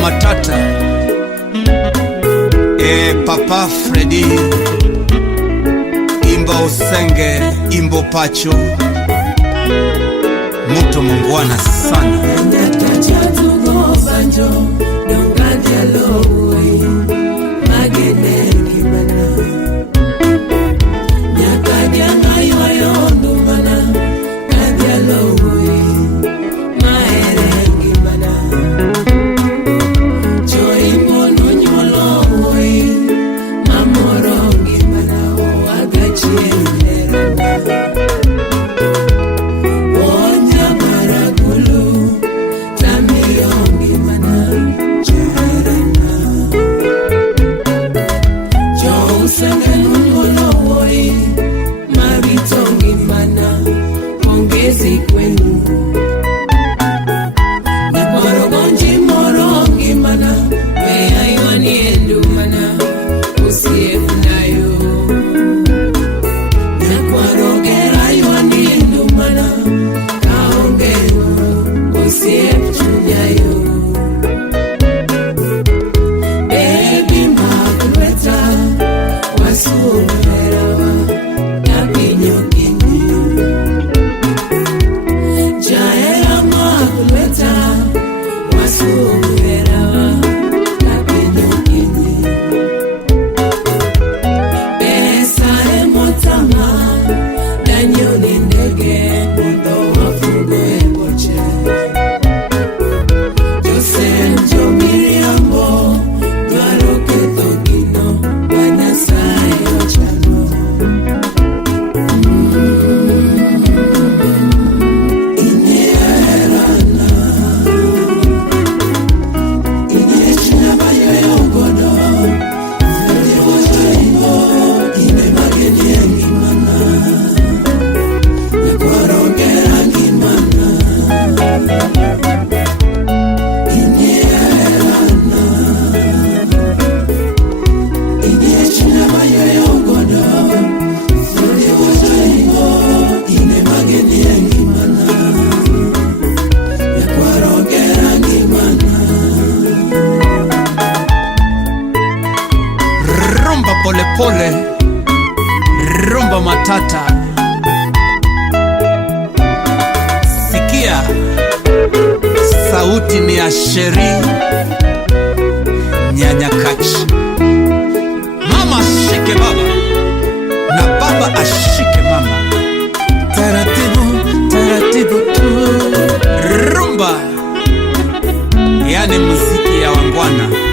matata. Papa Freddy, imba usenge, imbo pacho, muto mungwana sana. Pole pole, rumba matata. Sikia, sauti ni ya Sheri nyakach. Mama ashike baba na baba ashike mama. Taratibu, taratibu tu. Rumba, yani muziki ya wangwana.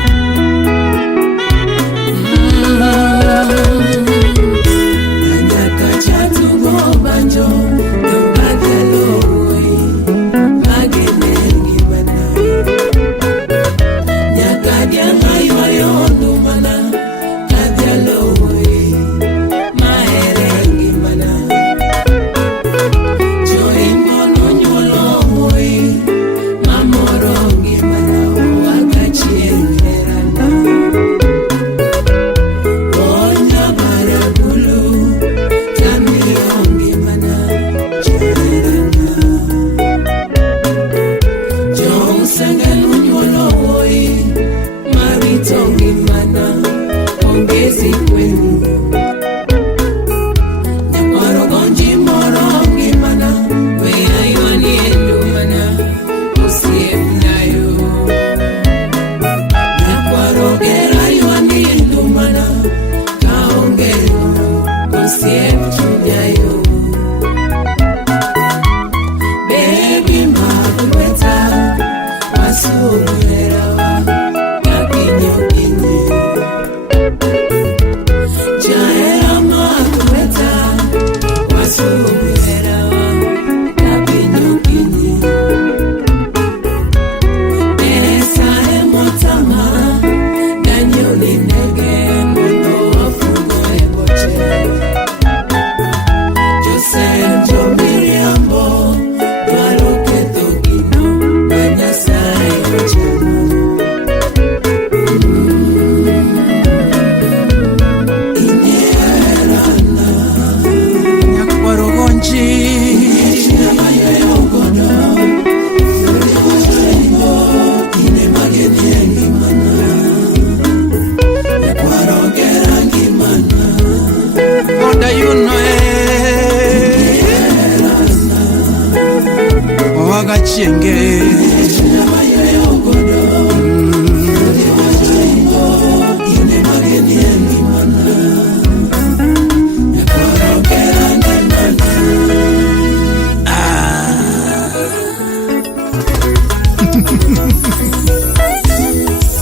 chienge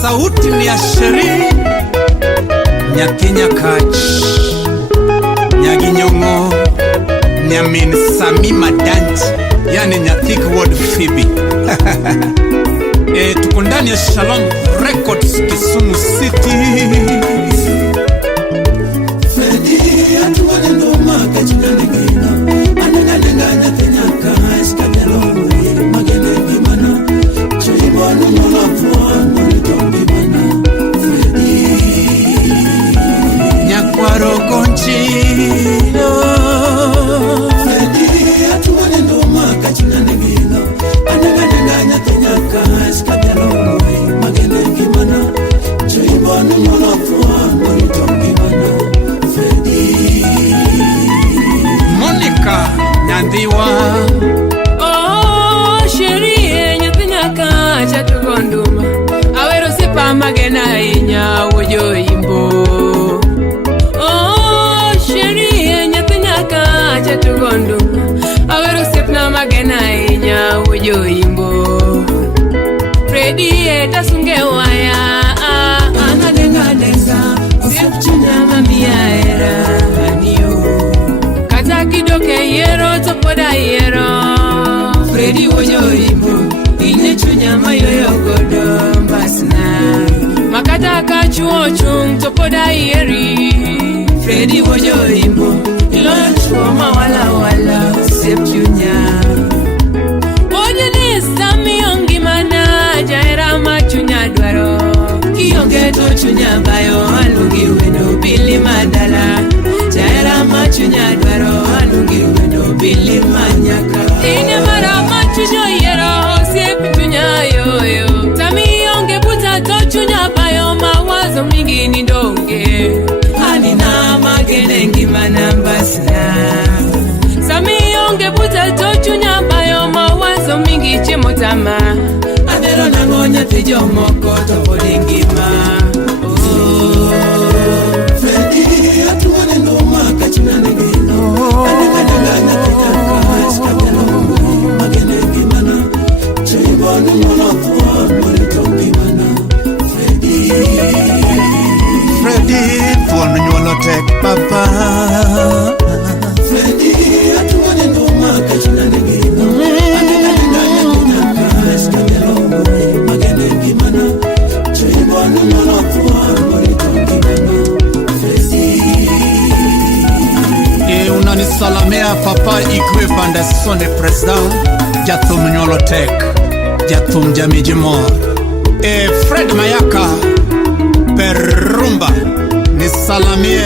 sauti ni ya sheri nyathi nyakach nyaginyongo nyamin sami madanti yani nyathi ward Phoebe. Tuko ndani ya Shalom Records Kisumu City. Fredi atuwane ndoma kachina negina anenga nyathi nyakach kadelo magene gimana choibonu nolafua monitongi mana Fredi nyakwaro konchilo Fredi atuwane ndoma kachina negina anenga nyathi nyakach kadelo magene gimana choibonu nolafua monitongi mana Fredi Monica Nyandiwa Sheri nyathi nyakach atugonduma awero sipa magena inya wojoimbo Sheri nyathi nyakach atugonduma awero sipna magena inya wojoimbo Fredi tasunge waya anadenga sipchina mamia era aniyo kata kidoke yero topoda yero Fredi wojoimbo ine chunya mayoyo godo mbasna makata kachuo chung topoda yeri Fredi wojoimbo ilochuo mawala wala sepchunya Oje ni sami yongi mana jaera machunya dwaro kionge to chunya bayo alungi wendo bili madala jaera machunya dwaro alungi wendo bili manyaka ine mara machunya yero siep chunya yoyo tami yonge puta to chunya bayo mawazo mingi ni ndonge hanina magene ngimana mbasna sami yonge puta to chunya bayo mawazo mingi chimotama adero nangonya tijo moko to podingima Fredi atuwane ndoma kachina negina anenga nyathi nyakach kadelo magene gimana choibonu nolafua monitongi mana Fredi Fuon nyuolo tek papa Fredi atuwane ndoma kachina negina anenga nyathi nyakach kadelo magene gimana choibonu nolafua monitongi mana Fredi unanisalamia papa ikwe banda sonde president jathum nyuolo tek jathum jamijimor Fred Mayaka Perumba nisalamie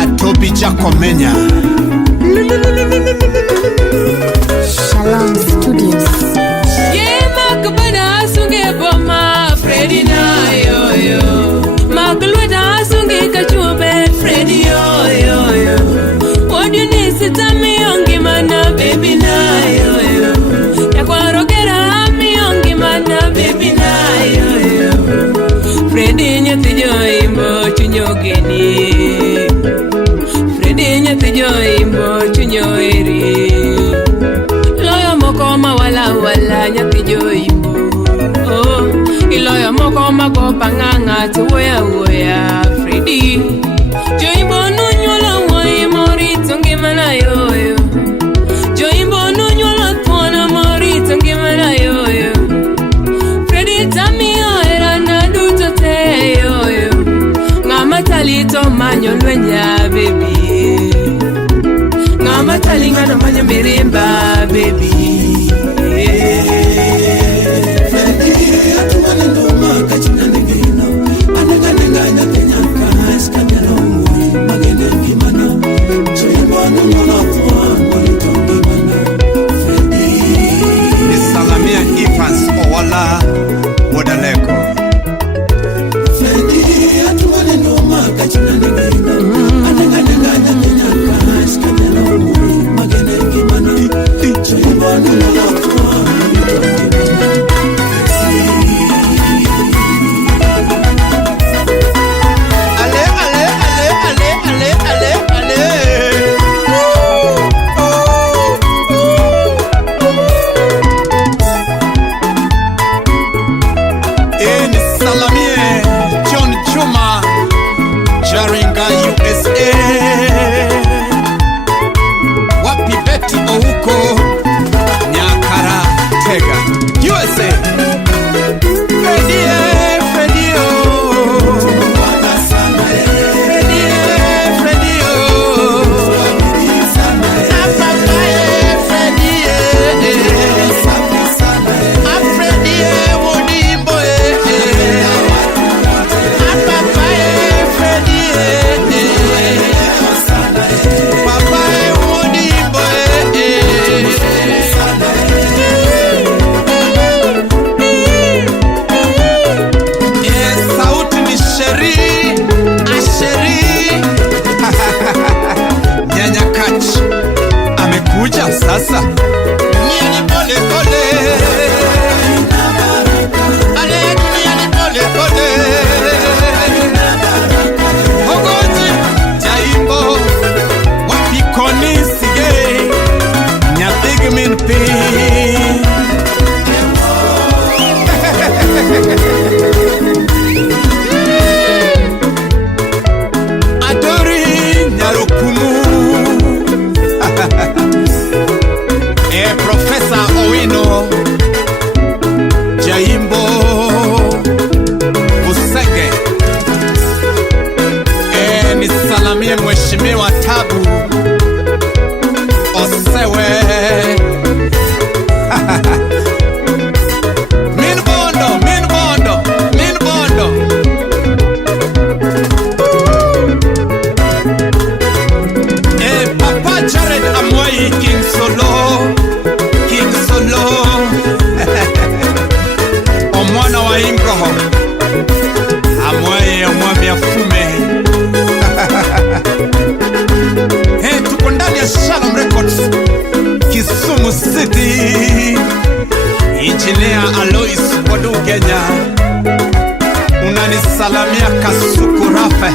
Atobi Jakomenya Shalom Studios. makbada sunge boma Fredi na yoyo maklweda sunge kachube Fredi yoyo odini sitami yongi mana baby na yoyo yakwarogera mi yongi mana baby na yoyo Fredi nyathi joimbo chunyogeni Fredi nyathi joimbo chunyoeri Iloyo moko mawala wala nyathi joimbo Iloyo moko makopa nganga tuwoya woya Fredi joimbo nunyolo woyi morito ngimana yoyo Joimbo nunyolo tuona morito ngimana yoyo Fredi tamiyo era na duto te yoyo Ngama talito manyo lwenya baby Ngama talinga na manyo mirimba baby Fredi atuwane ndoma kachina negina anenga nyathi nyakach kadelo magene gimana choibonu nolafua monitongi mana Fredi nisalamia Ifans Owala Wodaleko Fredi atuwane ndoma kachina negina anenga nyathi nyakach kadelo magene gimana choibonu kuja sasa. Duniani pole pole, ale duniani pole pole. Ogoji Jaimbo wapikoni sige nyathi min pi. Adori nyarokumu Professor Owino Jaimbo Usenge nisalamie mheshimiwa Tabu Osewe Min bondo Papa Jared Amwai King Solo Omwana wa Imroho Amwaye omwami afume. Tuko ndani ya Shalom Records Kisumu City. Engineer Alois Wadu Kenya unanisalamia Kasuku Rafe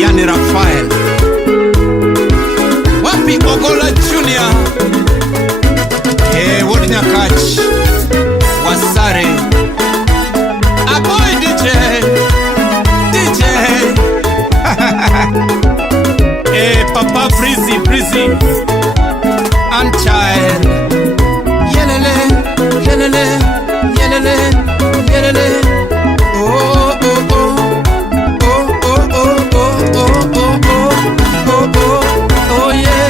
yani Rafael. Wapi Ogola Junior Wodi Nyakach Wasare Aboy DJ Papa Breezy and child Yelele Oh yeah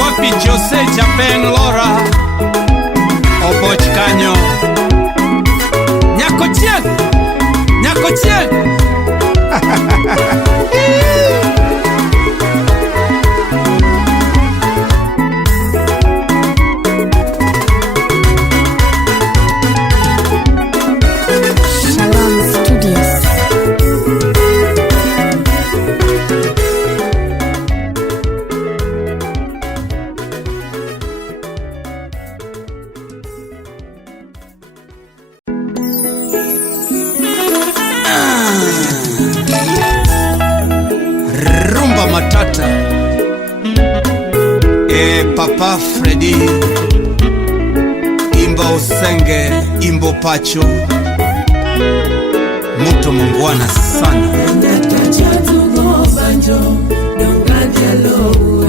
Wapi Jose Japen Laura Oboch Kanyo Nyakochien Shalom Studios. Rumba matata Papa Freddy Imba Usenge Imbo Pacho Muto mungwana sana. Nyakach tugo banjo, dongani alo.